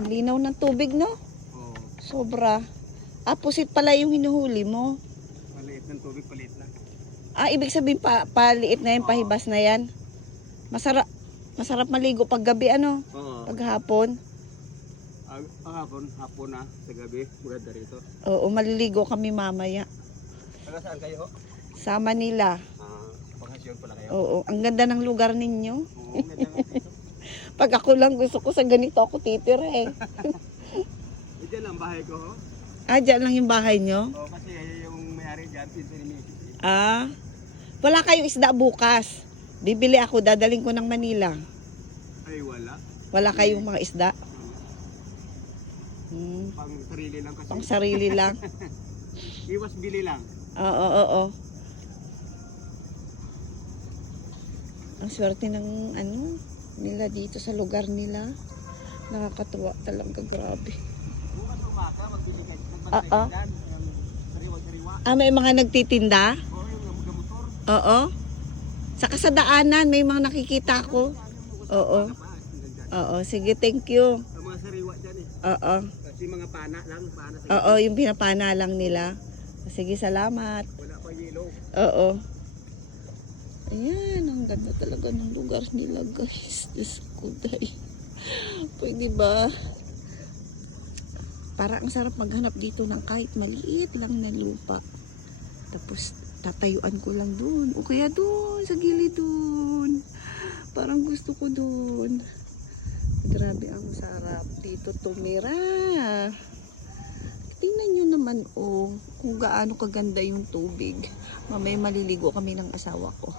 Ang linaw ng tubig, no? Oo. Sobra. Pusit pala yung hinuhuli mo. Maliit ng tubig, paliit lang. Ibig sabihin paliit na yan, pahibas na yan. Masarap maligo pag gabi, ano? Oo. Pag hapon. Hapon na, sa gabi, maganda rito. Oo, maliligo kami mamaya. Taga saan kayo? Sa Manila. Bakasyon pala kayo? Oo, ang ganda ng lugar ninyo. Oo, ganda nga dito. Pag ako lang gusto ko sa ganito ako titira eh. Diyan lang bahay ko, ho? Dyan lang yung bahay nyo? Oo, kasi yung may-ari dyan, pinto ni Mrs. Wala kayong isda bukas. Bibili ako, dadaling ko ng Manila. Ay, wala. Wala kayong mga isda? Pang sarili lang kasi. Pang sarili lang. Iwas bili lang. Oo. Ang swerte ng nila dito sa lugar nila. Nakakatuwa talaga, grabe. Bukas umaga, magbili kayo. Nagbantay dyan. Sariwa-sariwa. May mga nagtitinda? Oo, yung motor. Oo. Saka sa daanan, may mga nakikita ko. Oo. Oo, sige, thank you. Ang mga sariwa dyan eh. Oo. Kasi mga pana lang. Oo, yung pinapana lang nila. Sige, salamat. Wala pa yellow. Oo. Ayan, ang ganda talaga ng lugar nila, guys. Diyos ko, day. Pwede ba? Parang ang sarap maghanap dito ng kahit maliit lang na lupa. Tapos, tatayuan ko lang dun. O kaya dun, sa gilid dun. Parang gusto ko dun. Grabe, ang sarap dito tumira. Tingnan nyo naman, kung gaano kaganda yung tubig. Mamaya maliligo kami ng asawa ko.